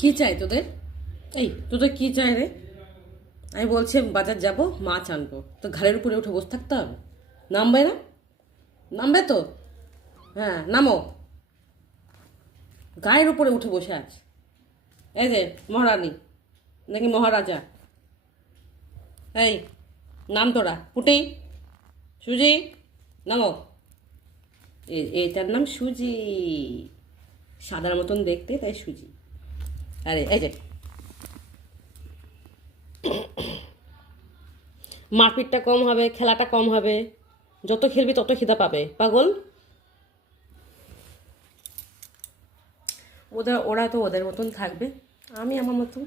কি চাই তোদের? এই তোদের কি চাই রে? আমি বলছি বাজার যাব, মাছ আনবো, তো ঘাড়ের উপরে উঠে বসে থাকতে হবে? নামবে না? নামবে তো? হ্যাঁ, নামো। গায়ের উপরে উঠে বসে আছে। এই যে মহারানী নাকি মহারাজা? এই নাম তোরা, পুটি, সুজি, নামো। এটার নাম সুজি। সাদার মতন দেখতে, তাই সুজি। আরে এই যে মারপিটটা কম হবে, খেলাটা কম হবে। যত খেলবি তত খিদা পাবে পাগল। ওরা তো ওদের মতন থাকবে, আমি আমার মতন।